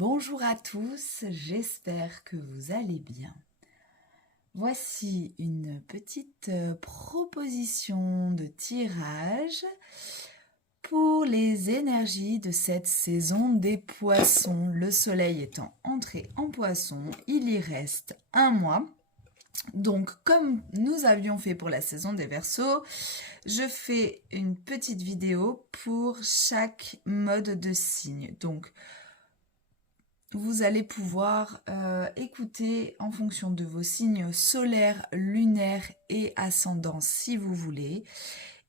Bonjour à tous, j'espère que vous allez bien. Voici une petite proposition de tirage pour les énergies de cette saison des poissons. Le soleil étant entré en poisson, il y reste un mois. Donc, comme nous avions fait pour la saison des Verseaux, je fais une petite vidéo pour chaque mode de signe. Donc, vous allez pouvoir écouter en fonction de vos signes solaires, lunaires et ascendants si vous voulez.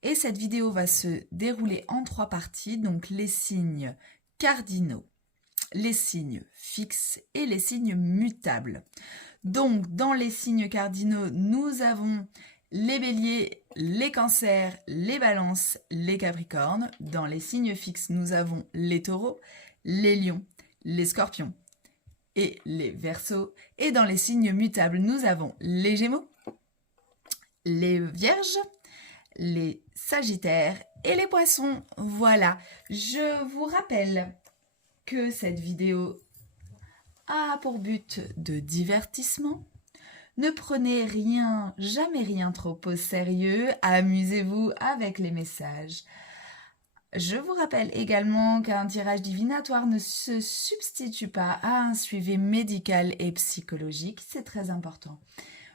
Et cette vidéo va se dérouler en 3 parties, donc les signes cardinaux, les signes fixes et les signes mutables. Donc, dans les signes cardinaux, nous avons les béliers, les cancers, les balances, les capricornes. Dans les signes fixes, nous avons les taureaux, les lions, les scorpions et les verseaux. Et dans les signes mutables, nous avons les gémeaux, les vierges, les sagittaires et les poissons. Voilà, je vous rappelle que cette vidéo a pour but de divertissement. Ne prenez rien, jamais rien trop au sérieux, amusez-vous avec les messages. Je vous rappelle également qu'un tirage divinatoire ne se substitue pas à un suivi médical et psychologique, c'est très important.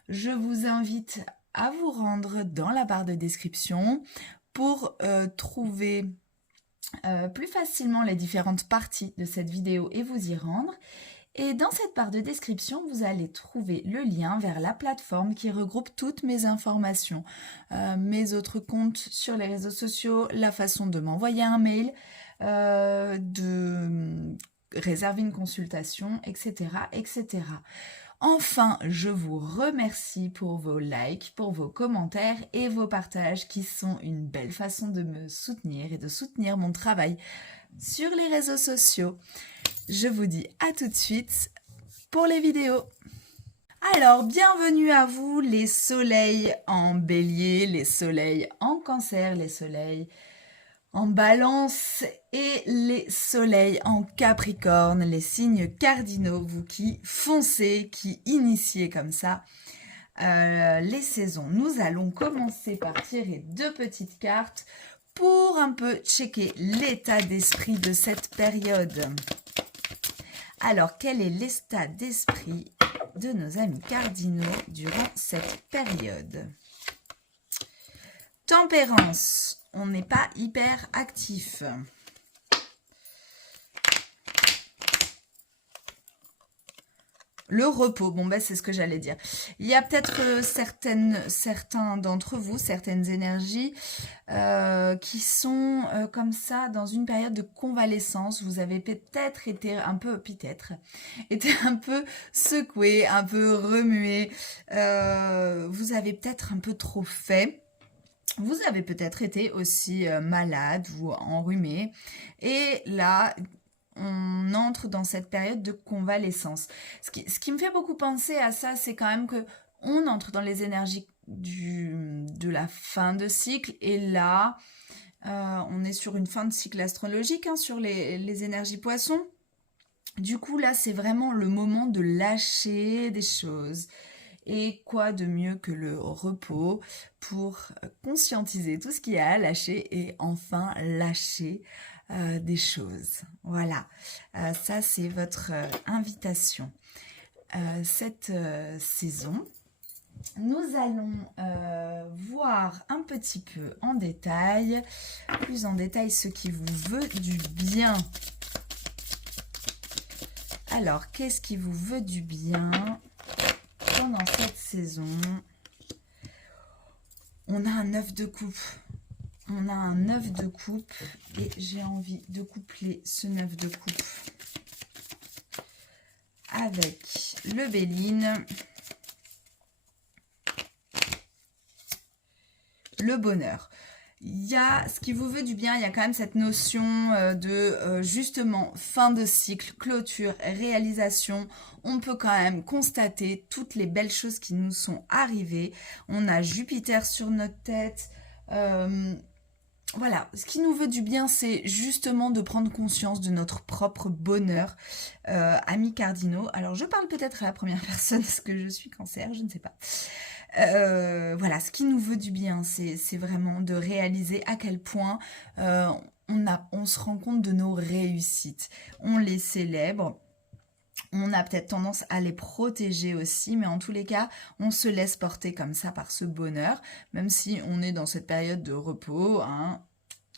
Je vous invite à vous rendre dans la barre de description pour trouver plus facilement les différentes parties de cette vidéo et vous y rendre. Et dans cette barre de description, vous allez trouver le lien vers la plateforme qui regroupe toutes mes informations, mes autres comptes sur les réseaux sociaux, la façon de m'envoyer un mail, de réserver une consultation, etc., etc. Enfin, je vous remercie pour vos likes, pour vos commentaires et vos partages qui sont une belle façon de me soutenir et de soutenir mon travail sur les réseaux sociaux. Je vous dis à tout de suite pour les vidéos. Alors, bienvenue à vous les soleils en bélier, les soleils en cancer, les soleils en balance et les soleils en capricorne, les signes cardinaux, vous qui foncez, qui initiez comme ça les saisons. Nous allons commencer par tirer 2 petites cartes pour un peu checker l'état d'esprit de cette période. Alors, quel est l'état d'esprit de nos amis cardinaux durant cette période? Tempérance, on n'est pas hyper actif. Le repos, bon ben c'est ce que j'allais dire. Il y a peut-être certains d'entre vous, certaines énergies qui sont comme ça dans une période de convalescence. Vous avez peut-être été un peu secoué, un peu remué. Vous avez peut-être un peu trop fait. Vous avez peut-être été aussi malade ou enrhumé. Et là, on entre dans cette période de convalescence. Ce qui me fait beaucoup penser à ça, c'est quand même que on entre dans les énergies de la fin de cycle. Et là, on est sur une fin de cycle astrologique, sur les énergies poissons. Du coup, là, c'est vraiment le moment de lâcher des choses. Et quoi de mieux que le repos pour conscientiser tout ce qu'il y a à lâcher et enfin lâcher des choses. Voilà, ça c'est votre invitation. Cette saison, nous allons voir un petit peu en détail, plus en détail ce qui vous veut du bien. Alors, qu'est-ce qui vous veut du bien pendant cette saison? On a un 9 de coupe. On a un 9 de coupe et j'ai envie de coupler ce 9 de coupe avec le Béline, le bonheur. Il y a ce qui vous veut du bien, il y a quand même cette notion de justement fin de cycle, clôture, réalisation. On peut quand même constater toutes les belles choses qui nous sont arrivées. On a Jupiter sur notre tête. voilà, ce qui nous veut du bien, c'est justement de prendre conscience de notre propre bonheur, amis cardinaux. Alors, je parle peut-être à la première personne parce que je suis cancer, je ne sais pas. Voilà, ce qui nous veut du bien, c'est vraiment de réaliser à quel point on se rend compte de nos réussites. On les célèbre. On a peut-être tendance à les protéger aussi, mais en tous les cas, on se laisse porter comme ça par ce bonheur, même si on est dans cette période de repos, hein,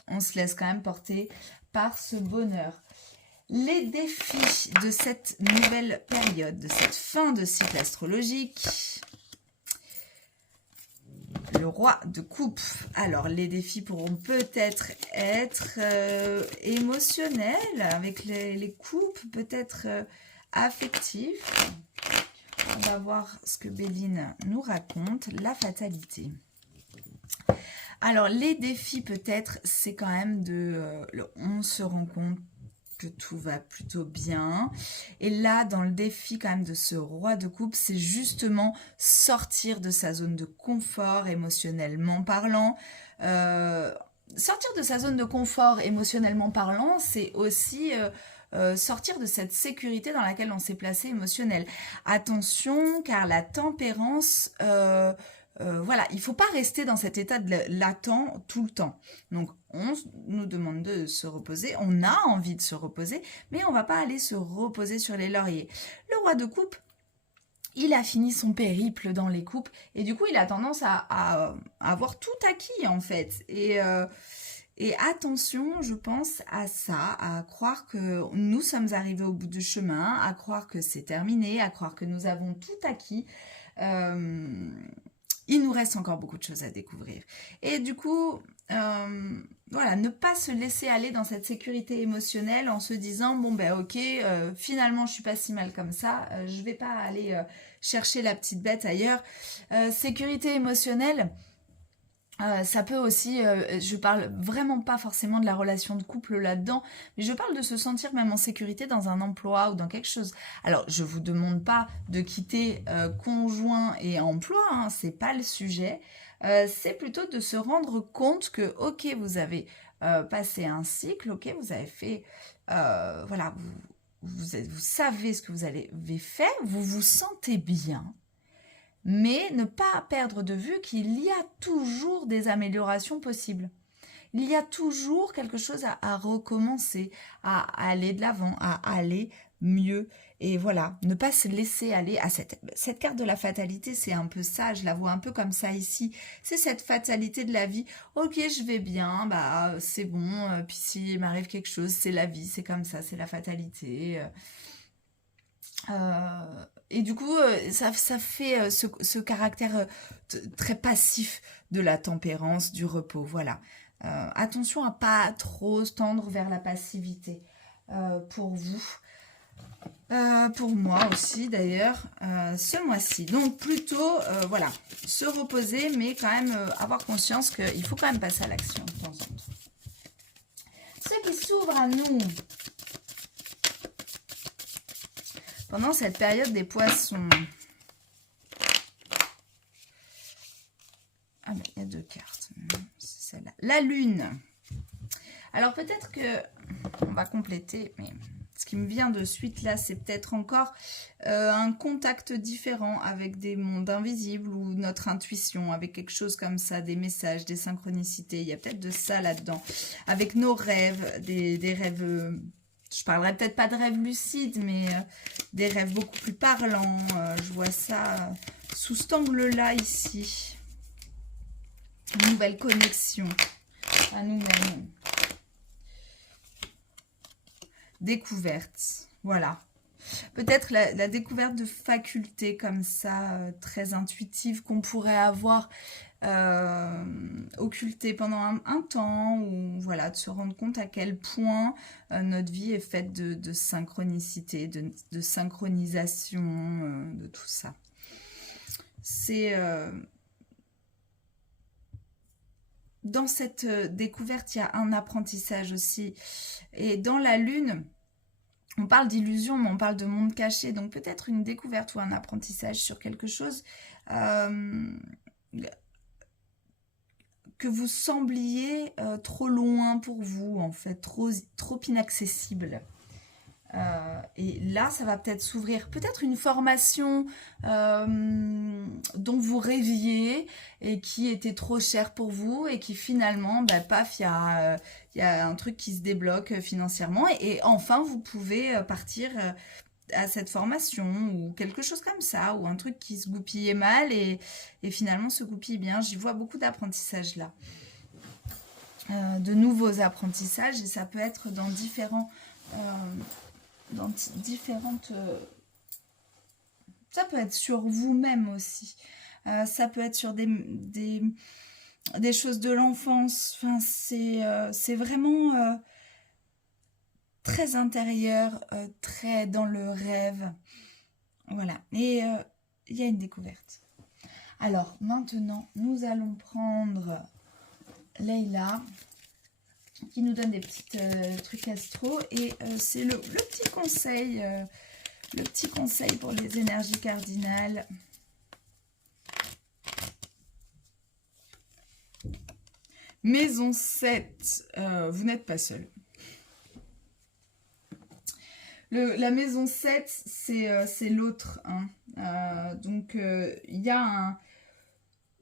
on se laisse quand même porter par ce bonheur. Les défis de cette nouvelle période, de cette fin de cycle astrologique. Le roi de coupe. Alors, les défis pourront peut-être être émotionnels, avec les coupes, peut-être affectifs. On va voir ce que Béline nous raconte, la fatalité. Alors, les défis, peut-être, c'est quand même on se rend compte que tout va plutôt bien. Et là, dans le défi quand même de ce roi de coupe, c'est justement sortir de sa zone de confort émotionnellement parlant. Sortir de sa zone de confort émotionnellement parlant, c'est aussi sortir de cette sécurité dans laquelle on s'est placé émotionnel. Attention, car la tempérance... voilà, il ne faut pas rester dans cet état de latent tout le temps. Donc, on nous demande de se reposer, on a envie de se reposer, mais on ne va pas aller se reposer sur les lauriers. Le roi de coupe, il a fini son périple dans les coupes, et du coup, il a tendance à avoir tout acquis, en fait. Et attention, je pense à ça, à croire que nous sommes arrivés au bout du chemin, à croire que c'est terminé, à croire que nous avons tout acquis. Il nous reste encore beaucoup de choses à découvrir. Et du coup, voilà, ne pas se laisser aller dans cette sécurité émotionnelle en se disant, bon ben ok, finalement je suis pas si mal comme ça, je vais pas aller chercher la petite bête ailleurs. Sécurité émotionnelle, ça peut aussi, je parle vraiment pas forcément de la relation de couple là-dedans, mais je parle de se sentir même en sécurité dans un emploi ou dans quelque chose. Alors, je vous demande pas de quitter conjoint et emploi, hein, c'est pas le sujet. C'est plutôt de se rendre compte que, ok, vous avez passé un cycle, ok, vous avez fait, voilà, vous savez ce que vous avez fait, vous vous sentez bien. Mais ne pas perdre de vue qu'il y a toujours des améliorations possibles. Il y a toujours quelque chose à recommencer, à aller de l'avant, à aller mieux. Et voilà, ne pas se laisser aller à cette carte de la fatalité, c'est un peu ça, je la vois un peu comme ça ici. C'est cette fatalité de la vie. Ok, je vais bien, bah c'est bon, puis s'il m'arrive quelque chose, c'est la vie, c'est comme ça, c'est la fatalité. Et du coup, ça fait ce caractère très passif de la tempérance, du repos, voilà. Attention à pas trop tendre vers la passivité pour vous. Pour moi aussi d'ailleurs, ce mois-ci. Donc plutôt, voilà, se reposer, mais quand même avoir conscience qu'il faut quand même passer à l'action de temps en temps. Ce qui s'ouvre à nous pendant cette période des poissons. Ah ben, il y a deux cartes. C'est celle-là. La lune. Alors peut-être que on va compléter, mais ce qui me vient de suite là, c'est peut-être encore un contact différent avec des mondes invisibles ou notre intuition, avec quelque chose comme ça, des messages, des synchronicités. Il y a peut-être de ça là-dedans. Avec nos rêves, des rêves... je parlerai peut-être pas de rêves lucides, mais des rêves beaucoup plus parlants. Je vois ça sous cet angle-là ici. Une nouvelle connexion à nous-mêmes. Découverte, voilà. Peut-être la découverte de facultés comme ça, très intuitives, qu'on pourrait avoir occultées pendant un temps, ou voilà, de se rendre compte à quel point notre vie est faite de synchronicité, de synchronisation, de tout ça. C'est... dans cette découverte, il y a un apprentissage aussi. Et dans la lune, on parle d'illusion, mais on parle de monde caché. Donc peut-être une découverte ou un apprentissage sur quelque chose que vous sembliez trop loin pour vous, en fait, trop inaccessible. Et là, ça va peut-être s'ouvrir. Peut-être une formation dont vous rêviez et qui était trop chère pour vous et qui finalement, bah, paf, il y a un truc qui se débloque financièrement. Et enfin, vous pouvez partir à cette formation ou quelque chose comme ça, ou un truc qui se goupillait mal et finalement se goupille bien. J'y vois beaucoup d'apprentissage là. De nouveaux apprentissages, et ça peut être dans différentes ça peut être sur vous-même aussi, ça peut être sur des choses de l'enfance. Enfin, c'est vraiment très intérieur, très dans le rêve, voilà. Et il y a une découverte. Alors maintenant nous allons prendre Leïla, qui nous donne des petits trucs astro, et c'est le petit conseil pour les énergies cardinales. Maison 7, vous n'êtes pas seul. La maison 7, c'est l'autre, hein. Donc il y a un...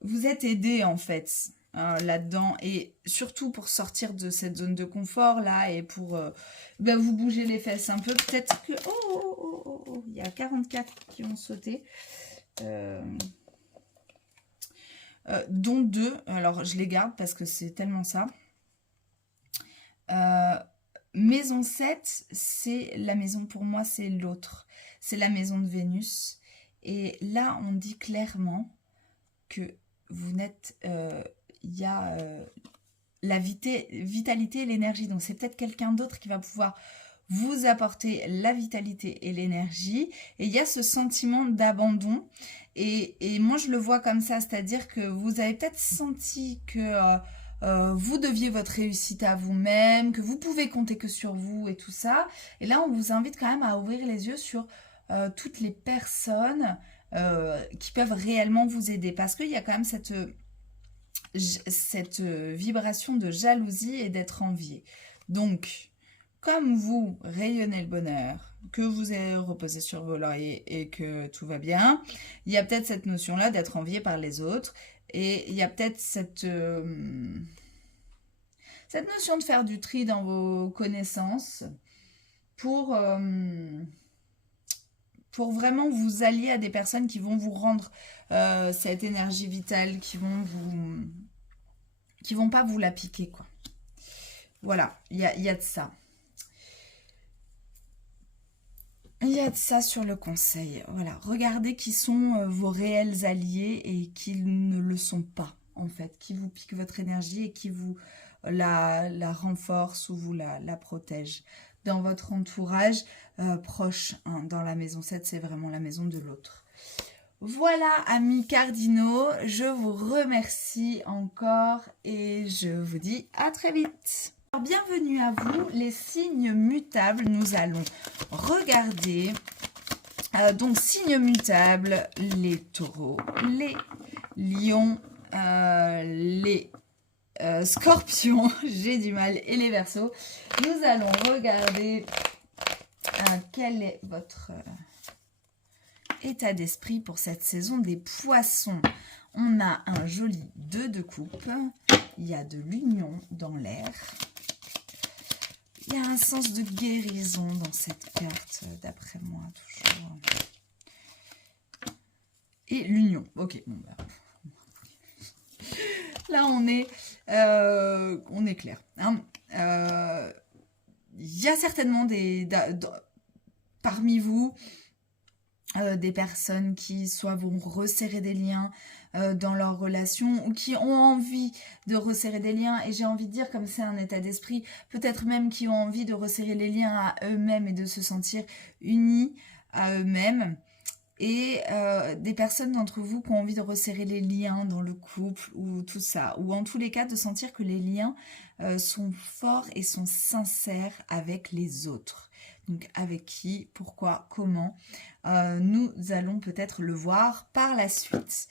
Vous êtes aidé en fait. Là-dedans, et surtout pour sortir de cette zone de confort là, et pour ben, vous bouger les fesses un peu, peut-être que il y a 44 qui ont sauté, dont 2, alors je les garde parce que c'est tellement ça. Maison 7, c'est la maison, pour moi c'est l'autre, c'est la maison de Vénus, et là on dit clairement que vous n'êtes il y a la vitalité et l'énergie. Donc, c'est peut-être quelqu'un d'autre qui va pouvoir vous apporter la vitalité et l'énergie. Et il y a ce sentiment d'abandon. Et moi, je le vois comme ça, c'est-à-dire que vous avez peut-être senti que vous deviez votre réussite à vous-même, que vous pouvez compter que sur vous et tout ça. Et là, on vous invite quand même à ouvrir les yeux sur toutes les personnes qui peuvent réellement vous aider. Parce qu'il y a quand même cette vibration de jalousie et d'être envié. Donc, comme vous rayonnez le bonheur, que vous êtes reposé sur vos lauriers et que tout va bien, il y a peut-être cette notion-là d'être envié par les autres, et il y a peut-être cette notion de faire du tri dans vos connaissances pour vraiment vous allier à des personnes qui vont vous rendre cette énergie vitale, qui vont pas vous la piquer, quoi. Voilà, il y a de ça. Il y a de ça sur le conseil. Voilà, regardez qui sont vos réels alliés et qui ne le sont pas, en fait, qui vous piquent votre énergie et qui vous la renforcent ou vous la protègent. Dans votre entourage proche, hein, dans la maison 7, c'est vraiment la maison de l'autre. Voilà, amis cardinaux, je vous remercie encore et je vous dis à très vite. Alors, bienvenue à vous, les signes mutables. Nous allons regarder, donc signes mutables, les taureaux, les lions, les scorpions, j'ai du mal, et les verseaux. Nous allons regarder quel est votre état d'esprit pour cette saison des poissons. On a un joli 2 de coupe, il y a de l'union dans l'air, il y a un sens de guérison dans cette carte, d'après moi, toujours. Et l'union, ok, bon bah... Là, on est clair. Hein. Y a certainement parmi vous des personnes qui soit vont resserrer des liens dans leur relation, ou qui ont envie de resserrer des liens, et j'ai envie de dire, comme c'est un état d'esprit, peut-être même qui ont envie de resserrer les liens à eux-mêmes et de se sentir unis à eux-mêmes. Et des personnes d'entre vous qui ont envie de resserrer les liens dans le couple ou tout ça, ou en tous les cas de sentir que les liens sont forts et sont sincères avec les autres. Donc avec qui, pourquoi, comment, nous allons peut-être le voir par la suite.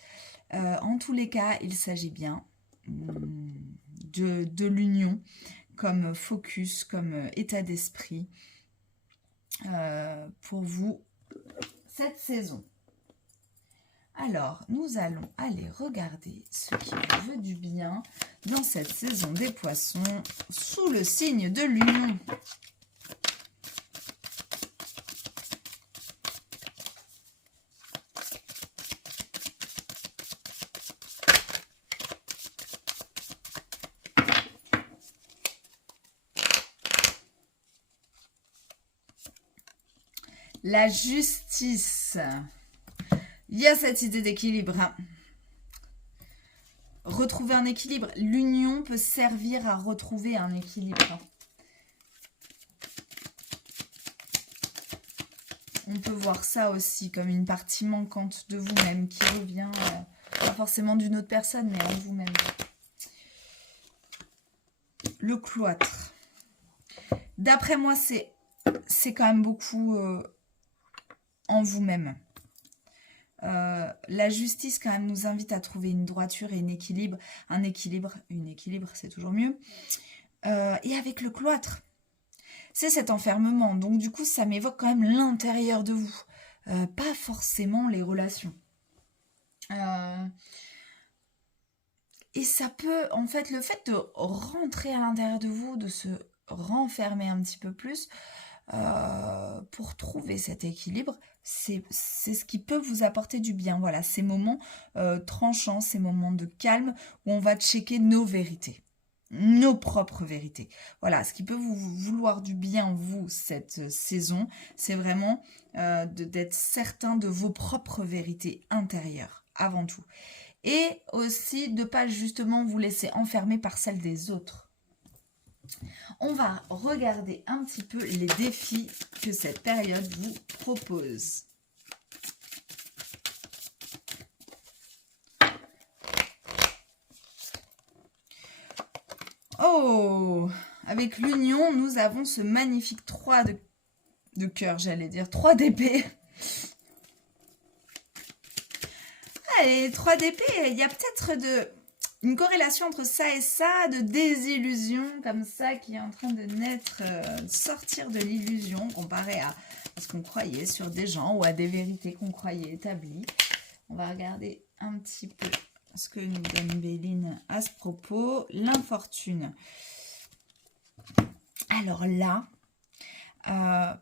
En tous les cas, il s'agit bien de l'union, comme focus, comme état d'esprit pour vous cette saison. Alors, nous allons aller regarder ce qui vous veut du bien dans cette saison des poissons sous le signe de l'union. La justice. Il y a cette idée d'équilibre. Hein. Retrouver un équilibre. L'union peut servir à retrouver un équilibre. On peut voir ça aussi comme une partie manquante de vous-même qui revient, pas forcément d'une autre personne, mais en vous-même. Le cloître. D'après moi, c'est quand même beaucoup en vous-même. La justice quand même nous invite à trouver une droiture et un équilibre. Une équilibre, c'est toujours mieux. Et avec le cloître, c'est cet enfermement. Donc du coup, ça m'évoque quand même l'intérieur de vous. Pas forcément les relations. Et ça peut, en fait, le fait de rentrer à l'intérieur de vous, de se renfermer un petit peu plus, pour trouver cet équilibre, c'est ce qui peut vous apporter du bien. Voilà, ces moments tranchants, ces moments de calme où on va checker nos vérités, nos propres vérités. Voilà, ce qui peut vous vouloir du bien, vous, cette saison, c'est vraiment d'être certain de vos propres vérités intérieures, avant tout. Et aussi de ne pas justement vous laisser enfermer par celles des autres. On va regarder un petit peu les défis que cette période vous propose. Oh, avec l'union, nous avons ce magnifique 3 de cœur, j'allais dire, 3 d'épée. Allez, 3 d'épée, il y a peut-être une corrélation entre ça et ça, de désillusion comme ça qui est en train de naître, sortir de l'illusion comparé à ce qu'on croyait sur des gens ou à des vérités qu'on croyait établies. On va regarder un petit peu ce que nous donne Béline à ce propos. L'infortune. Alors là,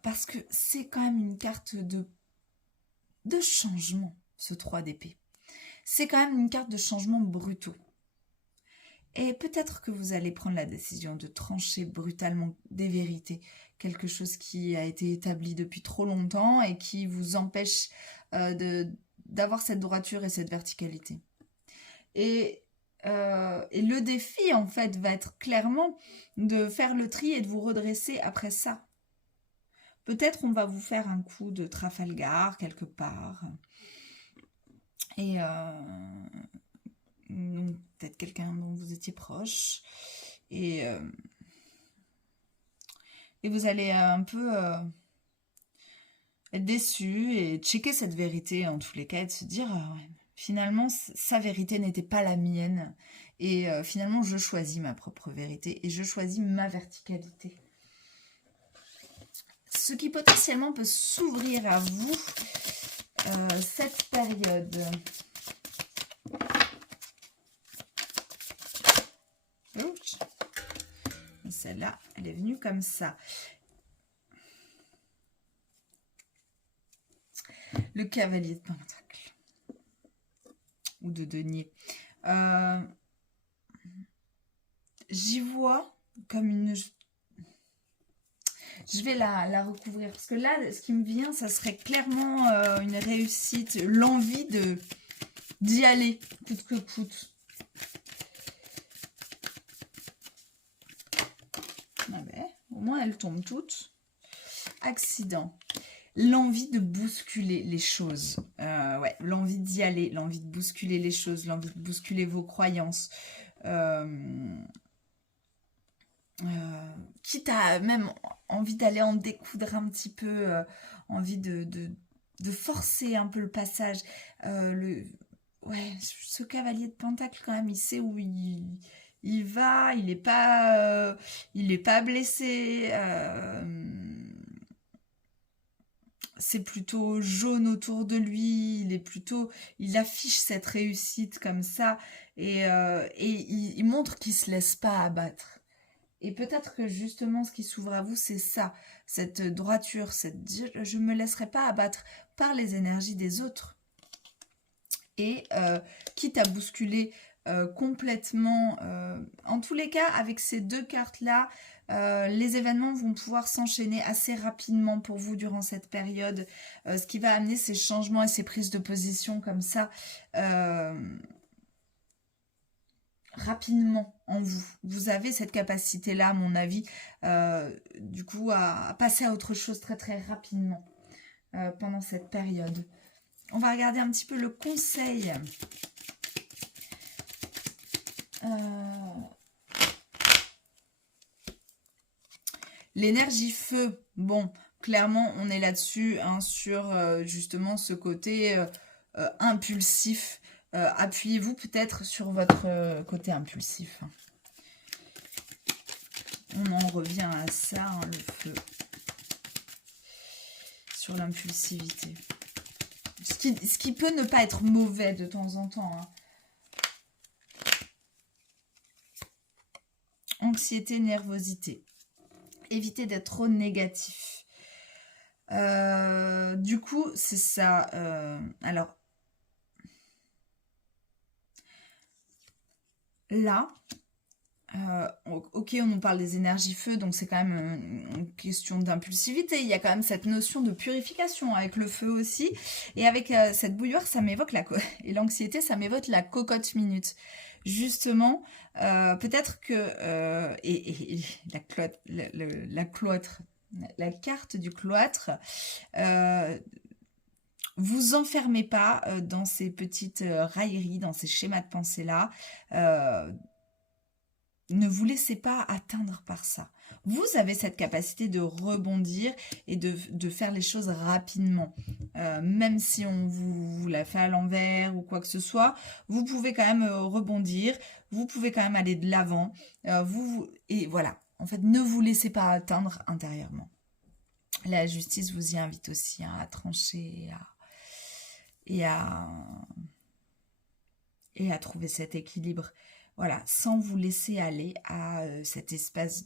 parce que c'est quand même une carte de changement, ce 3 d'épée. C'est quand même une carte de changement brutaux. Et peut-être que vous allez prendre la décision de trancher brutalement des vérités. Quelque chose qui a été établi depuis trop longtemps et qui vous empêche d'avoir cette droiture et cette verticalité. Et le défi, en fait, va être clairement de faire le tri et de vous redresser après ça. Peut-être on va vous faire un coup de Trafalgar quelque part. Et peut-être quelqu'un dont vous étiez proche. Et vous allez un peu être déçu et checker cette vérité en tous les cas et de se dire ouais, finalement sa vérité n'était pas la mienne et finalement je choisis ma propre vérité et je choisis ma verticalité. Ce qui potentiellement peut s'ouvrir à vous cette période. Ouch. Celle-là, elle est venue comme ça. Le cavalier de Pentacle. Ou de denier. J'y vois comme une... Je vais la recouvrir. Parce que là, ce qui me vient, ça serait clairement une réussite. L'envie d'y aller, coûte que coûte. Ah ben, au moins, elles tombent toutes. Accident. L'envie de bousculer les choses. Ouais, l'envie d'y aller, l'envie de bousculer les choses, l'envie de bousculer vos croyances. Quitte à même envie d'aller en découdre un petit peu, envie de forcer un peu le passage. ouais, ce cavalier de Pentacle quand même, il sait où il va, il est pas blessé. C'est plutôt jaune autour de lui, il affiche cette réussite comme ça et il montre qu'il se laisse pas abattre. Et peut-être que justement ce qui s'ouvre à vous, c'est ça, cette droiture, je me laisserai pas abattre par les énergies des autres. Et quitte à bousculer complètement, en tous les cas, avec ces deux cartes-là, les événements vont pouvoir s'enchaîner assez rapidement pour vous durant cette période, ce qui va amener ces changements et ces prises de position comme ça rapidement en vous. Vous avez cette capacité-là, à mon avis, du coup, à passer à autre chose très très rapidement pendant cette période. On va regarder un petit peu le conseil. L'énergie feu, bon, clairement, on est là-dessus, hein, sur justement ce côté impulsif. Appuyez-vous peut-être sur votre côté impulsif. On en revient à ça, hein, le feu. Sur l'impulsivité. Ce qui peut ne pas être mauvais de temps en temps. Hein. Anxiété, nervosité. Évitez d'être trop négatif. Du coup, c'est ça. Alors, là, ok, on nous parle des énergies feu, donc c'est quand même une question d'impulsivité. Il y a quand même cette notion de purification avec le feu aussi. Et avec cette bouilloire, ça m'évoque et l'anxiété, ça m'évoque la cocotte minute. Justement, peut-être que et la cloître, la carte du cloître, vous enfermez pas dans ces petites railleries, dans ces schémas de pensée là. Ne vous laissez pas atteindre par ça. Vous avez cette capacité de rebondir et de faire les choses rapidement. Même si on vous la fait à l'envers ou quoi que ce soit, vous pouvez quand même rebondir, vous pouvez quand même aller de l'avant. Et voilà, en fait, ne vous laissez pas atteindre intérieurement. La justice vous y invite aussi hein, à trancher et à trouver cet équilibre. Voilà, sans vous laisser aller à cet espace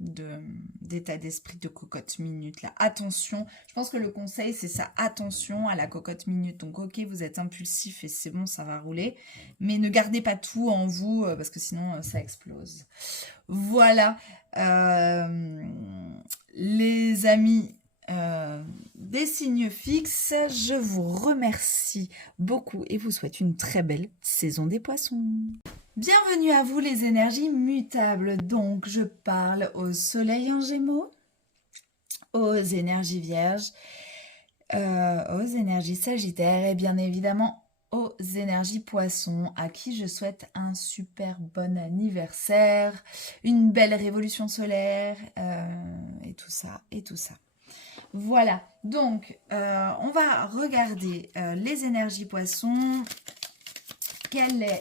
d'état d'esprit de cocotte minute là. Attention, je pense que le conseil c'est ça, attention à la cocotte minute. Donc ok, vous êtes impulsif et c'est bon, ça va rouler, mais ne gardez pas tout en vous parce que sinon ça explose. Voilà, les amis des signes fixes, je vous remercie beaucoup et vous souhaite une très belle saison des poissons. Bienvenue à vous les énergies mutables. Donc je parle au soleil en gémeaux, aux énergies vierges, aux énergies sagittaires et bien évidemment aux énergies poissons à qui je souhaite un super bon anniversaire, une belle révolution solaire et tout ça et tout ça. Voilà, donc on va regarder les énergies poissons. Quel est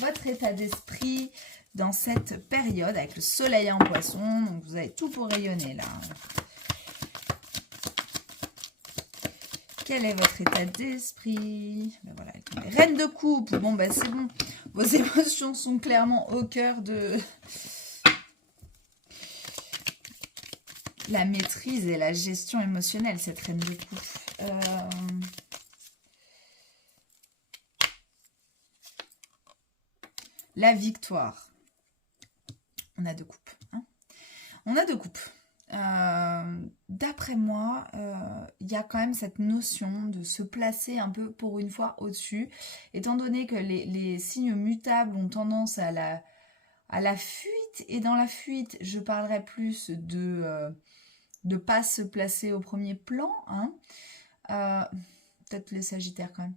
votre état d'esprit dans cette période avec le soleil en poisson? Donc vous avez tout pour rayonner là. Quel est votre état d'esprit? Ben voilà, reine de coupe. Bon ben c'est bon. Vos émotions sont clairement au cœur de la maîtrise et la gestion émotionnelle, cette reine de coupe. La victoire. On a deux coupes. Hein, on a deux coupes. D'après moi, il y a quand même cette notion de se placer un peu pour une fois au-dessus. Étant donné que les signes mutables ont tendance à la fuite. Et dans la fuite, je parlerai plus de ne pas se placer au premier plan. Hein. Peut-être les sagittaires quand même.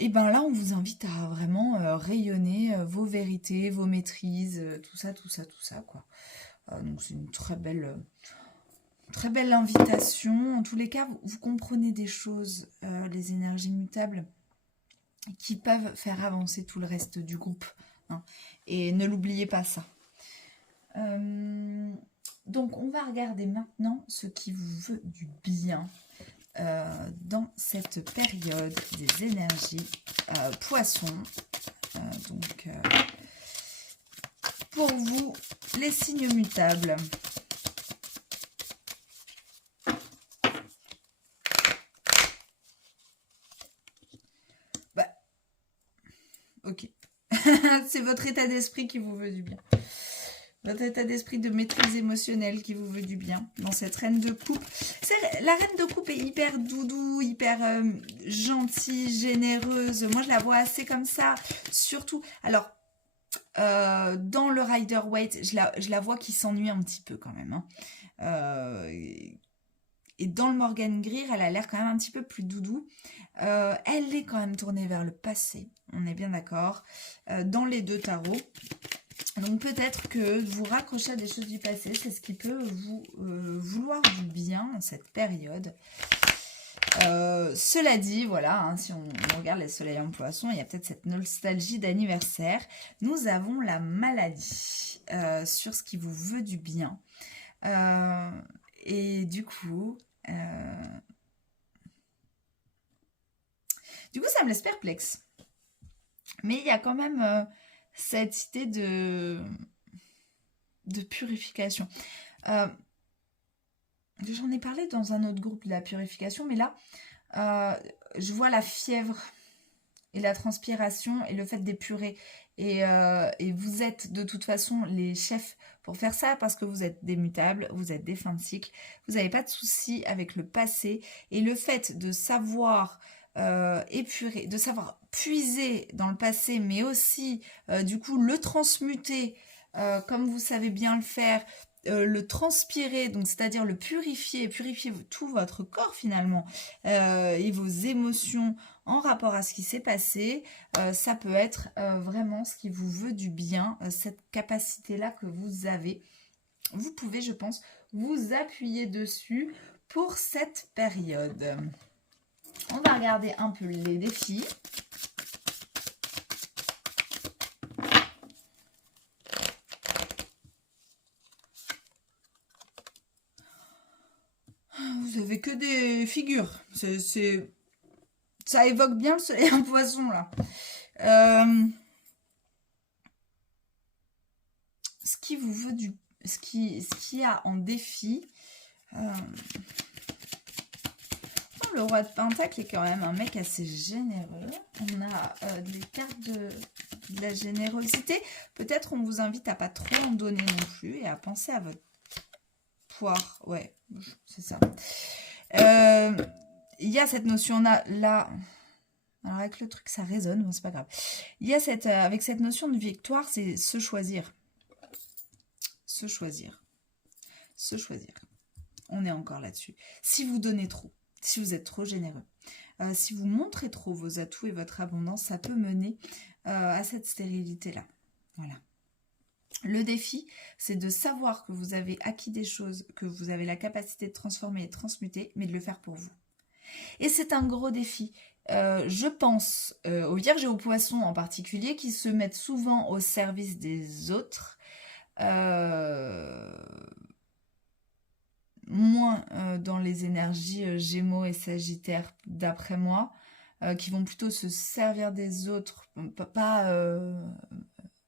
Et ben là, on vous invite à vraiment rayonner vos vérités, vos maîtrises, tout ça, quoi. Donc c'est une très belle invitation. En tous les cas, vous comprenez des choses, les énergies mutables. qui peuvent faire avancer tout le reste du groupe, hein. Et ne l'oubliez pas ça. Donc on va regarder maintenant ce qui vous veut du bien dans cette période des énergies poissons. Donc pour vous, les signes mutables. Bah, ok. C'est votre état d'esprit qui vous veut du bien. Votre état d'esprit de maîtrise émotionnelle qui vous veut du bien dans cette reine de coupe. La reine de coupe est hyper doudou, hyper gentille, généreuse. Moi, je la vois assez comme ça. Surtout, alors, dans le Rider-Waite, je la vois qui s'ennuie un petit peu quand même, hein. Et dans le Morgan Greer, elle a l'air quand même un petit peu plus doudou. Elle est quand même tournée vers le passé, on est bien d'accord, dans les deux tarots. Donc peut-être que vous raccrochez à des choses du passé, c'est ce qui peut vous vouloir du bien en cette période. Cela dit, voilà, hein, si on regarde les soleils en poisson, il y a peut-être cette nostalgie d'anniversaire. Nous avons la maladie sur ce qui vous veut du bien. Et du coup, ça me laisse perplexe. Mais il y a quand même cette idée de purification. J'en ai parlé dans un autre groupe de la purification, mais là, je vois la fièvre et la transpiration et le fait d'épurer. Et vous êtes de toute façon les chefs pour faire ça parce que vous êtes des mutables, vous êtes des fins de cycle, vous n'avez pas de soucis avec le passé. Et le fait de savoir épurer, de savoir puiser dans le passé, mais aussi du coup le transmuter comme vous savez bien le faire, le transpirer, donc c'est-à-dire le purifier tout votre corps finalement, et vos émotions en rapport à ce qui s'est passé, ça peut être vraiment ce qui vous veut du bien, cette capacité-là que vous avez. Vous pouvez, je pense, vous appuyer dessus pour cette période. On va regarder un peu les défis. Vous avez que des figures. Ça évoque bien le soleil en poisson, là. Ce qui vous veut du... Ce qu'il y a en défi... le roi de Pentacle est quand même un mec assez généreux. On a les cartes de la générosité. Peut-être on vous invite à pas trop en donner non plus et à penser à votre poire. Ouais, c'est ça. Il y a cette notion-là... Alors avec le truc, ça résonne, bon, c'est pas grave. Il y a avec cette notion de victoire, c'est se choisir. Se choisir. Se choisir. On est encore là-dessus. Si vous donnez trop, si vous êtes trop généreux, si vous montrez trop vos atouts et votre abondance, ça peut mener à cette stérilité-là. Voilà. Le défi, c'est de savoir que vous avez acquis des choses, que vous avez la capacité de transformer et de transmuter, mais de le faire pour vous. Et c'est un gros défi. Je pense aux vierges et aux poissons en particulier qui se mettent souvent au service des autres. Moins dans les énergies Gémeaux et Sagittaires d'après moi, qui vont plutôt se servir des autres, pas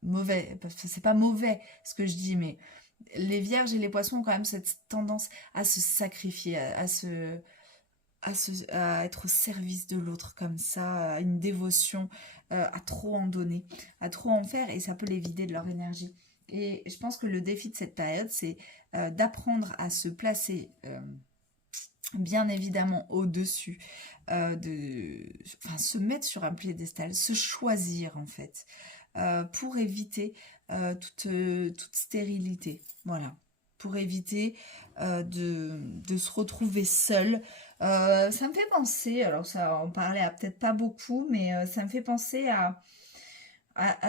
mauvais, c'est pas mauvais ce que je dis, mais les Vierges et les Poissons ont quand même cette tendance à se sacrifier, à être au service de l'autre comme ça, à une dévotion, à trop en donner, à trop en faire, et ça peut les vider de leur énergie. Et je pense que le défi de cette période, c'est d'apprendre à se placer bien évidemment au-dessus, se mettre sur un piédestal, se choisir en fait, pour éviter toute stérilité. Voilà. Pour éviter de se retrouver seul. Ça me fait penser, alors ça en parlait peut-être pas beaucoup, mais ça me fait penser à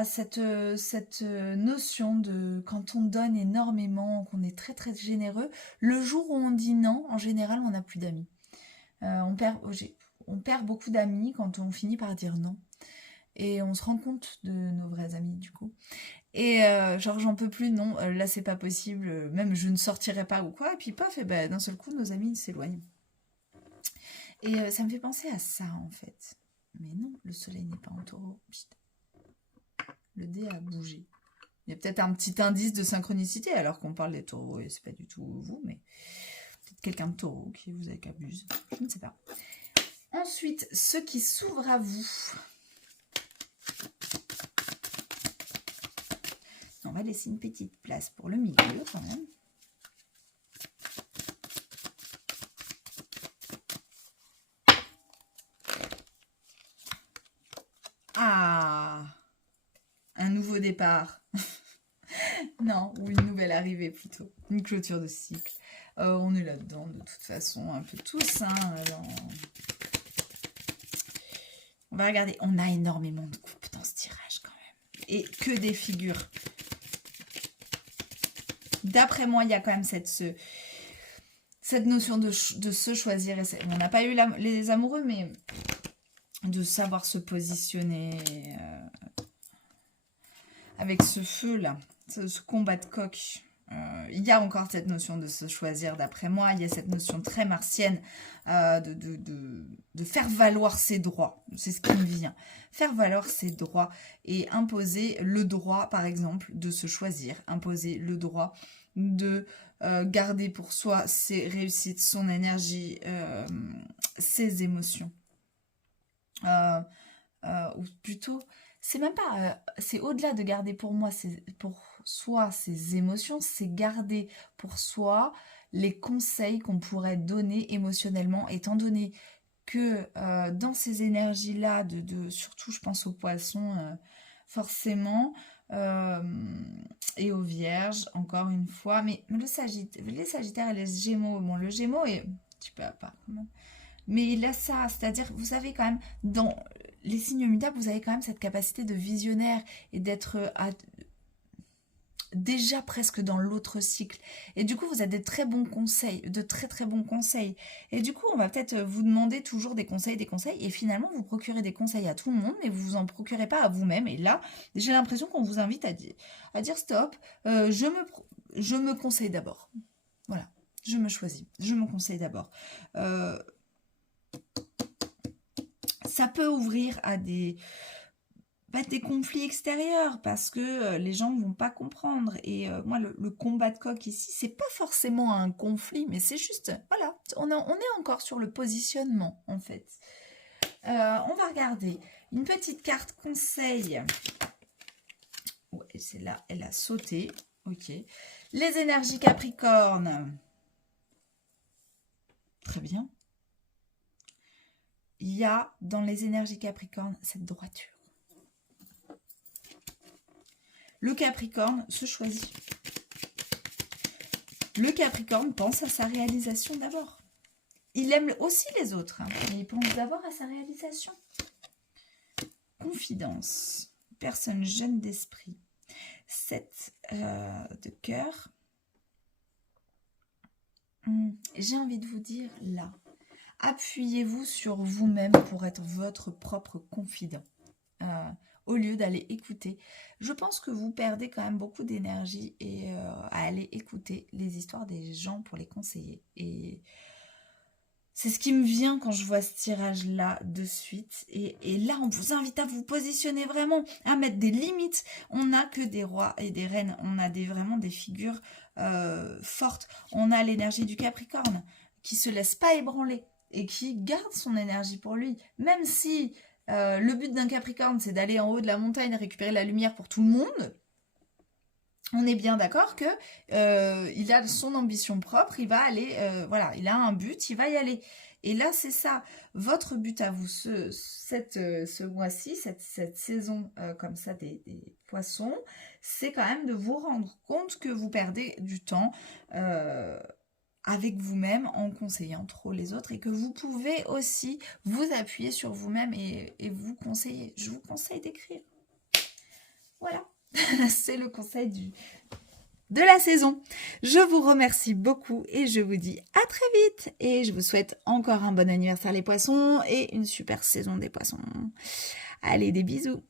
cette notion de quand on donne énormément, qu'on est très très généreux, le jour où on dit non, en général on n'a plus d'amis. On perd beaucoup d'amis quand on finit par dire non. Et on se rend compte de nos vrais amis, du coup. Et genre, j'en peux plus, non, là, c'est pas possible, même je ne sortirai pas ou quoi. Et puis, paf, et ben, d'un seul coup, nos amis s'éloignent. Et ça me fait penser à ça, en fait. Mais non, le soleil n'est pas en taureau. Putain. Le dé a bougé. Il y a peut-être un petit indice de synchronicité, alors qu'on parle des taureaux, et c'est pas du tout vous, mais peut-être quelqu'un de taureau qui vous abuse. Je ne sais pas. Ensuite, ce qui s'ouvre à vous. On va laisser une petite place pour le milieu quand même. Ah, un nouveau départ. Non, ou une nouvelle arrivée plutôt. Une clôture de cycle. On est là-dedans de toute façon, un peu tous. Hein, on va regarder. On a énormément de coupes dans ce tirage quand même. Et que des figures. D'après moi, il y a quand même cette notion de se choisir. On n'a pas eu les amoureux, mais de savoir se positionner avec ce feu-là, ce combat de coq. Il y a encore cette notion de se choisir, d'après moi. Il y a cette notion très martienne de faire valoir ses droits. C'est ce qui me vient. Faire valoir ses droits et imposer le droit, par exemple, de se choisir. Imposer le droit de garder pour soi ses réussites, son énergie, ses émotions. Ou plutôt, c'est même pas, c'est au-delà de garder pour soi ses émotions, c'est garder pour soi les conseils qu'on pourrait donner émotionnellement, étant donné que dans ces énergies-là, surtout je pense aux poissons, forcément, et aux vierges, encore une fois, mais les sagittaires et les gémeaux, bon le gémeaux est, tu peux pas, mais il a ça, c'est-à-dire, vous savez quand même, dans les signes mutables, vous avez quand même cette capacité de visionnaire et d'être déjà presque dans l'autre cycle. Et du coup, vous avez de très très bons conseils. Et du coup, on va peut-être vous demander toujours des conseils, et finalement, vous procurez des conseils à tout le monde, mais vous vous en procurez pas à vous-même. Et là, j'ai l'impression qu'on vous invite à dire stop, je me conseille d'abord. Voilà, je me choisis, je me conseille d'abord. Ça peut ouvrir à des conflits extérieurs parce que les gens ne vont pas comprendre. Et moi, le combat de coq ici, c'est pas forcément un conflit, mais c'est juste, voilà, on est encore sur le positionnement, en fait. On va regarder une petite carte conseil. Ouais, c'est là, elle a sauté. Ok. Les énergies Capricorne. Très bien. Il y a dans les énergies Capricorne cette droiture. Le Capricorne se choisit. Le Capricorne pense à sa réalisation d'abord. Il aime aussi les autres, hein, mais il pense d'abord à sa réalisation. Confidence. Personne jeune d'esprit. 7 de cœur. J'ai envie de vous dire là. Appuyez-vous sur vous-même pour être votre propre confident. Au lieu d'aller écouter. Je pense que vous perdez quand même beaucoup d'énergie à aller écouter les histoires des gens pour les conseiller. Et c'est ce qui me vient quand je vois ce tirage-là de suite. Et là, on vous invite à vous positionner vraiment, à mettre des limites. On n'a que des rois et des reines. On a vraiment des figures fortes. On a l'énergie du Capricorne qui se laisse pas ébranler et qui garde son énergie pour lui. Même si le but d'un Capricorne, c'est d'aller en haut de la montagne et récupérer la lumière pour tout le monde, on est bien d'accord que il a son ambition propre, il va aller, voilà, il a un but, il va y aller. Et là, c'est ça, votre but à vous, ce mois-ci, cette saison comme ça des poissons, c'est quand même de vous rendre compte que vous perdez du temps avec vous-même en conseillant trop les autres et que vous pouvez aussi vous appuyer sur vous-même et vous conseiller. Je vous conseille d'écrire. Voilà, c'est le conseil de la saison. Je vous remercie beaucoup et je vous dis à très vite. Et je vous souhaite encore un bon anniversaire les poissons et une super saison des poissons. Allez, des bisous.